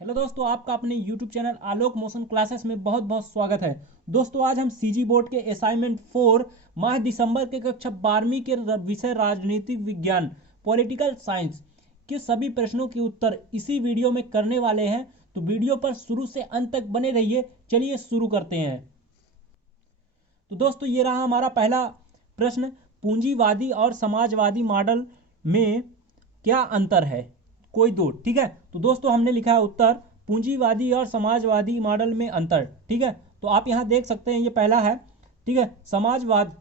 Hello दोस्तों, आपका अपने YouTube चैनल आलोक मोशन क्लासेस में बहुत बहुत स्वागत है। दोस्तों, आज हम सीजी बोर्ड के असाइनमेंट 4 माह दिसंबर के कक्षा 12वीं के विषय राजनीतिक विज्ञान पॉलिटिकल साइंस के सभी प्रश्नों के उत्तर इसी वीडियो में करने वाले हैं। तो वीडियो पर शुरू से अंत तक बने रहिए। चलिए शुरू करते हैं। तो दोस्तों, ये रहा हमारा पहला प्रश्न। पूंजीवादी और समाजवादी मॉडल में क्या अंतर है? कोई दो। ठीक है, तो दोस्तों हमने लिखा है उत्तर पूंजीवादी और समाजवादी मॉडल में अंतर। ठीक है, तो आप यहां देख सकते हैं, ये पहला है। ठीक है, समाजवाद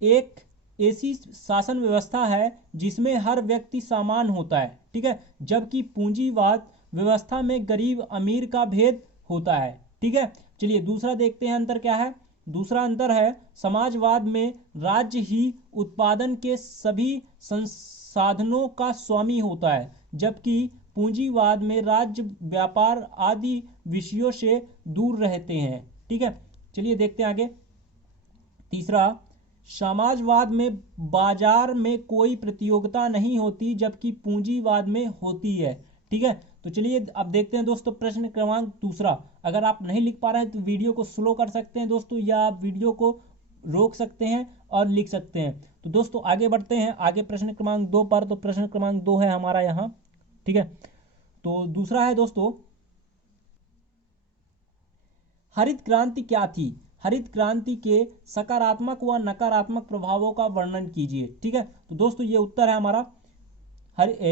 एक ऐसी शासन व्यवस्था है जिसमें हर व्यक्ति समान होता है। ठीक है, जबकि पूंजीवाद व्यवस्था में गरीब अमीर का भेद होता है। ठीक है, चलिए दूसरा देखते हैं अंतर क्या है। दूसरा अंतर है, समाजवाद में राज्य ही उत्पादन के सभी संसाधनों का स्वामी होता है, जबकि पूंजीवाद में राज्य व्यापार आदि विषयों से दूर रहते हैं। ठीक है, चलिए देखते हैं आगे। तीसरा, समाजवाद में बाजार में कोई प्रतियोगिता नहीं होती, जबकि पूंजीवाद में होती है। ठीक है, तो चलिए अब देखते हैं दोस्तों प्रश्न क्रमांक दूसरा। अगर आप नहीं लिख पा रहे हैं तो वीडियो को स्लो कर सकते हैं दोस्तों, या आप वीडियो को रोक सकते हैं और लिख सकते हैं। तो दोस्तों आगे बढ़ते हैं, आगे प्रश्न क्रमांक 2 पर। तो प्रश्न क्रमांक 2 है हमारा यहाँ। ठीक है, तो दूसरा है दोस्तों, हरित क्रांति क्या थी? हरित क्रांति के सकारात्मक व नकारात्मक प्रभावों का वर्णन कीजिए। ठीक है, तो दोस्तों ये उत्तर है हमारा।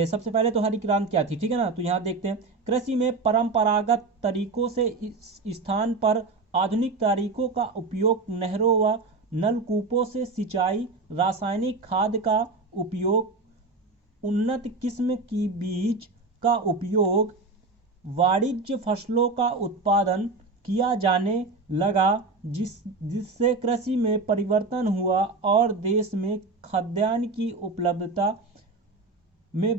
सबसे पहले तो हरित क्रांति क्या थी, ठीक है ना। तो यहाँ देखते हैं, कृषि में परंपरागत तरीकों से इस स्थान पर आधुनिक तरीकों का उपयोग, नहरों व नलकूपों से सिंचाई, रासायनिक खाद का उपयोग, उन्नत किस्म की बीज का उपयोग, वाणिज्य फसलों का उत्पादन किया जाने लगा, जिससे कृषि में परिवर्तन हुआ और देश में खाद्यान्न की उपलब्धता में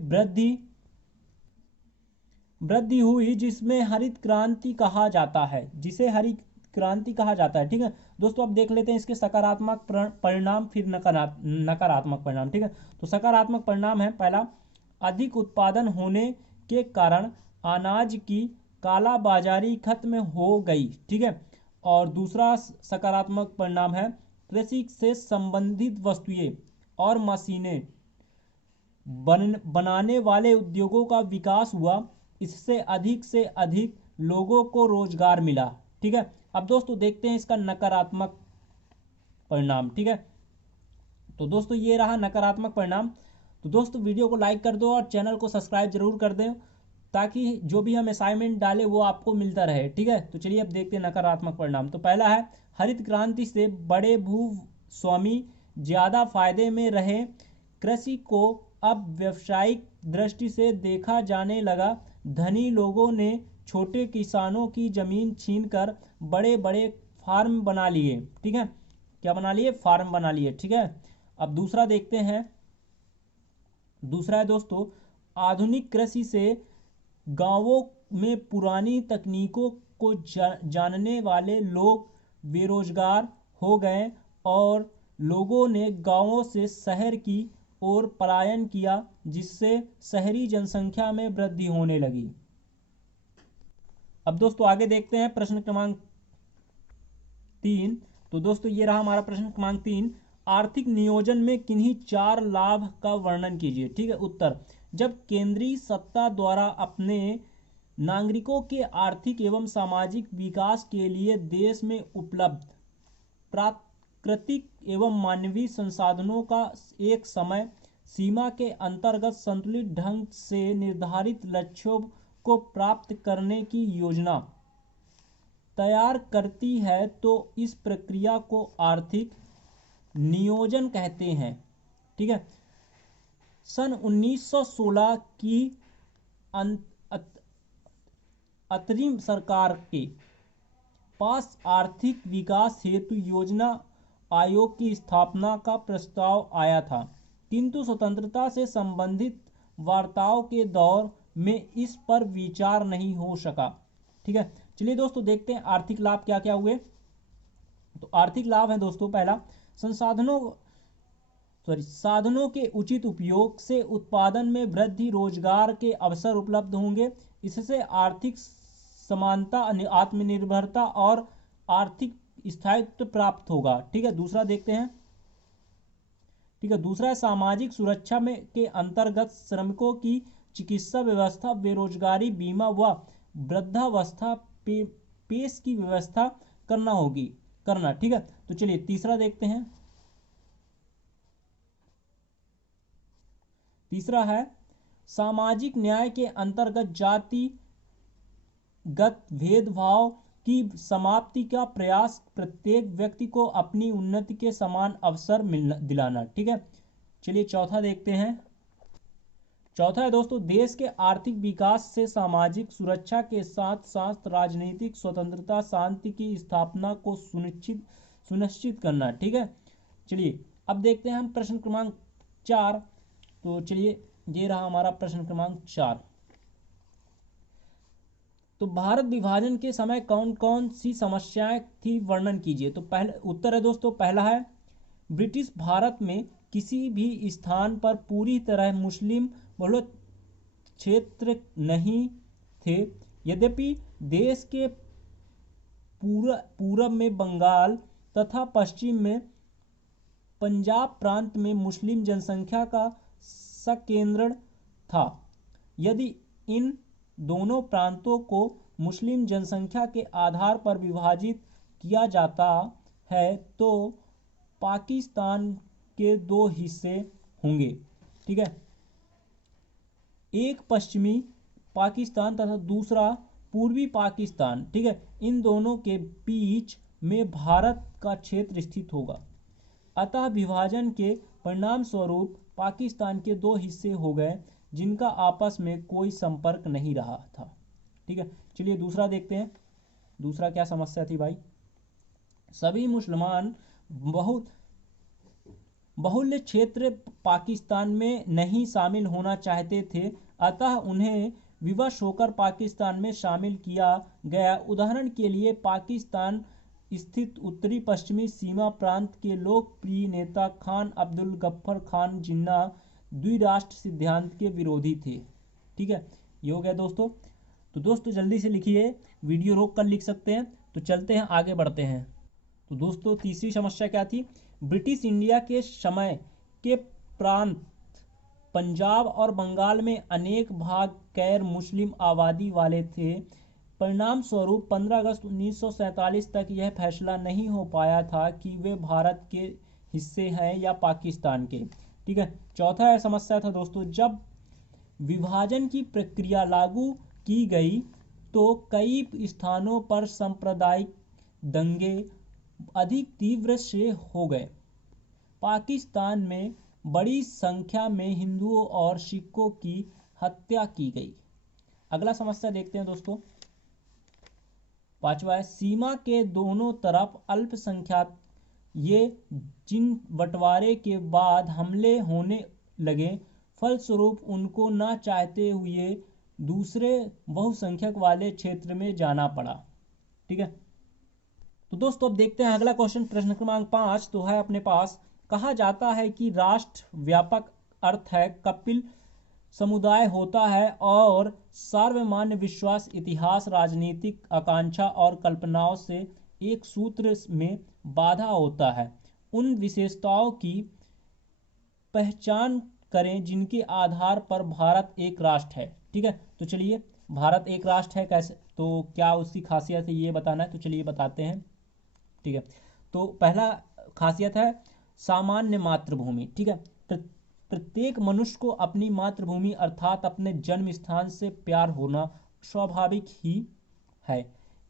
वृद्धि हुई, जिसमें हरित क्रांति कहा जाता है, जिसे हरित क्रांति कहा जाता है। ठीक है दोस्तों, अब देख लेते हैं इसके सकारात्मक परिणाम, फिर नकारात्मक परिणाम। ठीक है, तो सकारात्मक परिणाम है, पहला, अधिक उत्पादन होने के कारण अनाज की कालाबाजारी खत्म हो गई। ठीक है, और दूसरा सकारात्मक परिणाम है, कृषि से संबंधित वस्तुएं और मशीनें बनाने वाले उद्योगों का विकास हुआ, इससे अधिक से अधिक लोगों को रोजगार मिला। ठीक है, अब दोस्तों देखते हैं इसका नकारात्मक परिणाम। ठीक है, तो दोस्तों ये रहा नकारात्मक परिणाम। तो दोस्तों वीडियो को लाइक कर दो और चैनल को सब्सक्राइब जरूर कर दें, ताकि जो भी हम असाइनमेंट डालें वो आपको मिलता रहे। ठीक है, तो चलिए अब देखते हैं नकारात्मक परिणाम। तो पहला है, हरित क्रांति से बड़े भूस्वामी ज़्यादा फायदे में रहे, कृषि को अब व्यावसायिक दृष्टि से देखा जाने लगा, धनी लोगों ने छोटे किसानों की जमीन छीनकर बड़े बड़े फार्म बना लिए। ठीक है, क्या बना लिए? फार्म बना लिए। ठीक है, अब दूसरा देखते हैं। दूसरा है दोस्तों, आधुनिक कृषि से गांवों में पुरानी तकनीकों को जानने वाले लोग बेरोजगार हो गए और लोगों ने गांवों से शहर की ओर पलायन किया, जिससे शहरी जनसंख्या में वृद्धि होने लगी। अब दोस्तों आगे देखते हैं प्रश्न क्रमांक 3। तो दोस्तों ये रहा हमारा प्रश्न क्रमांक 3। आर्थिक नियोजन में किन्हीं 4 लाभ का वर्णन कीजिए। ठीक है, उत्तर, जब केंद्रीय सत्ता द्वारा अपने नागरिकों के आर्थिक एवं सामाजिक विकास के लिए देश में उपलब्ध प्राकृतिक एवं मानवीय संसाधनों का एक समय सीमा के अंतर्गत संतुलित ढंग से निर्धारित लक्ष्यों को प्राप्त करने की योजना तैयार करती है, तो इस प्रक्रिया को आर्थिक नियोजन कहते हैं। ठीक है, सन 1916 की अंतरिम सरकार के पास आर्थिक विकास हेतु योजना आयोग की स्थापना का प्रस्ताव आया था, किंतु स्वतंत्रता से संबंधित वार्ताओं के दौर में इस पर विचार नहीं हो सका। ठीक है, चलिए दोस्तों देखते हैं आर्थिक लाभ क्या क्या हुए। तो आर्थिक लाभ है दोस्तों, पहला, साधनों के उचित उपयोग से उत्पादन में वृद्धि, रोजगार के अवसर उपलब्ध होंगे, इससे आर्थिक समानता, आत्मनिर्भरता और आर्थिक स्थायित्व प्राप्त होगा। ठीक है, दूसरा देखते हैं। ठीक है, दूसरा है सामाजिक सुरक्षा में के अंतर्गत श्रमिकों की चिकित्सा व्यवस्था, बेरोजगारी बीमा व वृद्धावस्था पेश की व्यवस्था करना। ठीक है, तो चलिए तीसरा देखते हैं। तीसरा है सामाजिक न्याय के अंतर्गत जातिगत भेदभाव की समाप्ति का प्रयास, प्रत्येक व्यक्ति को अपनी उन्नति के समान अवसर दिलाना। ठीक है, चलिए चौथा देखते हैं। चौथा है दोस्तों देश के आर्थिक विकास से सामाजिक सुरक्षा के साथ साथ राजनीतिक स्वतंत्रता, शांति की स्थापना को सुनिश्चित करना। ठीक है, चलिए अब देखते हैं हम प्रश्न क्रमांक 4। तो चलिए ये रहा हमारा प्रश्न क्रमांक 4। तो भारत विभाजन के समय कौन कौन सी समस्याएं थी, वर्णन कीजिए। तो पहले उत्तर है दोस्तों, पहला है ब्रिटिश भारत में किसी भी स्थान पर पूरी तरह मुस्लिम बहुल क्षेत्र नहीं थे। यद्यपि देश के पूरब में बंगाल तथा पश्चिम में पंजाब प्रांत में मुस्लिम जनसंख्या का सकेंद्रण था। यदि इन दोनों प्रांतों को मुस्लिम जनसंख्या के आधार पर विभाजित किया जाता है तो पाकिस्तान के दो हिस्से होंगे। ठीक है, एक पश्चिमी पाकिस्तान तथा दूसरा पूर्वी पाकिस्तान। ठीक है, इन दोनों के बीच में भारत का क्षेत्र स्थित होगा। अतः विभाजन के परिणाम स्वरूप पाकिस्तान के दो हिस्से हो गए जिनका आपस में कोई संपर्क नहीं रहा था। ठीक है, चलिए दूसरा देखते हैं। दूसरा क्या समस्या थी भाई। सभी मुसलमान बहुल्य क्षेत्र पाकिस्तान में नहीं शामिल होना चाहते थे, अतः उन्हें विवश होकर पाकिस्तान में शामिल किया गया। उदाहरण के लिए पाकिस्तान स्थित उत्तरी पश्चिमी सीमा प्रांत के लोकप्रिय नेता खान अब्दुल गफ्फर खान जिन्ना द्विराष्ट्र सिद्धांत के विरोधी थे। ठीक है, ये हो गया दोस्तों। तो दोस्तों जल्दी से लिखिए, वीडियो रोक कर लिख सकते हैं। तो चलते हैं, आगे बढ़ते हैं। तो दोस्तों तीसरी समस्या क्या थी। ब्रिटिश इंडिया के समय के प्रांत पंजाब और बंगाल में अनेक भाग गैर मुस्लिम आबादी वाले थे। परिणाम स्वरूप 15 अगस्त 1947 तक यह फैसला नहीं हो पाया था कि वे भारत के हिस्से हैं या पाकिस्तान के। ठीक है, चौथा समस्या था दोस्तों, जब विभाजन की प्रक्रिया लागू की गई तो कई स्थानों पर सांप्रदायिक दंगे अधिक तीव्र से हो गए। पाकिस्तान में बड़ी संख्या में हिंदुओं और सिखों की हत्या की गई। अगला समस्या देखते हैं दोस्तों, पांचवा है सीमा के दोनों तरफ अल्पसंख्यक ये जिन बंटवारे के बाद हमले होने लगे, फलस्वरूप उनको न चाहते हुए दूसरे बहुसंख्यक वाले क्षेत्र में जाना पड़ा। ठीक है, तो दोस्तों अब देखते हैं अगला क्वेश्चन, प्रश्न क्रमांक 5 तो है अपने पास। कहा जाता है कि राष्ट्र व्यापक अर्थ है कपिल समुदाय होता है और सार्वमान्य विश्वास इतिहास राजनीतिक आकांक्षा और कल्पनाओं से एक सूत्र में बाधा होता है। उन विशेषताओं की पहचान करें जिनके आधार पर भारत एक राष्ट्र है। ठीक है, तो चलिए भारत एक राष्ट्र है कैसे, तो क्या उसकी खासियत है ये बताना है। तो चलिए बताते हैं। ठीक है, तो पहला खासियत है सामान्य मातृभूमि। ठीक है, प्रत्येक मनुष्य को अपनी मातृभूमि अर्थात अपने जन्म स्थान से प्यार होना स्वाभाविक ही है।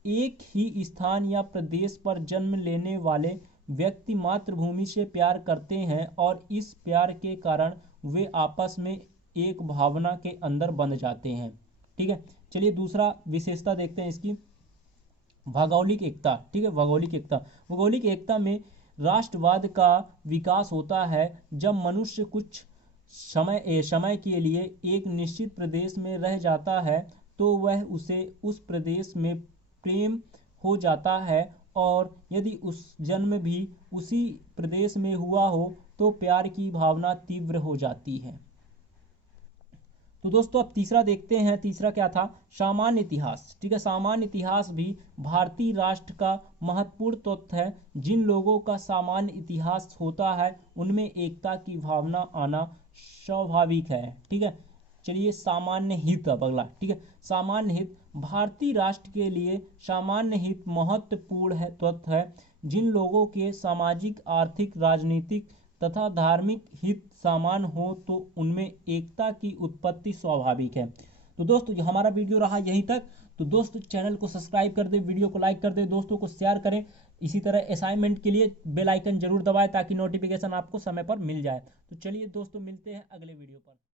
एक ही स्थान या प्रदेश पर जन्म लेने वाले व्यक्ति मातृभूमि से प्यार करते हैं और इस प्यार के कारण वे आपस में एक भावना के अंदर बंध जाते हैं। ठीक है, चलिए दूसरा विशेषता देखते हैं इसकी, भौगोलिक एकता। ठीक है, भौगोलिक एकता में राष्ट्रवाद का विकास होता है जब मनुष्य कुछ समय के लिए एक निश्चित प्रदेश में रह जाता है तो वह उसे उस प्रदेश में प्रेम हो जाता है, और यदि उस जन्म भी उसी प्रदेश में हुआ हो तो प्यार की भावना तीव्र हो जाती है। तो दोस्तों अब तीसरा देखते हैं, तीसरा क्या था, सामान्य इतिहास। ठीक है, सामान्य इतिहास भी भारतीय राष्ट्र का महत्वपूर्ण तत्व है। जिन लोगों का सामान्य इतिहास होता है उनमें एकता की भावना आना स्वाभाविक है। ठीक है, चलिए सामान्य हित अब अगला। ठीक है, सामान्य हित भारतीय राष्ट्र के लिए सामान्य हित महत्वपूर्ण है तत्व है। जिन लोगों के सामाजिक, आर्थिक, राजनीतिक तथा धार्मिक हित समान हो तो उनमें एकता की उत्पत्ति स्वाभाविक है। तो दोस्तों जो हमारा वीडियो रहा यहीं तक। तो दोस्तों चैनल को सब्सक्राइब कर दे, वीडियो को लाइक कर दे, दोस्तों को शेयर करें। इसी तरह असाइनमेंट के लिए बेल आइकन जरूर दबाएं ताकि नोटिफिकेशन आपको समय पर मिल जाए। तो चलिए दोस्तों मिलते हैं अगले वीडियो पर।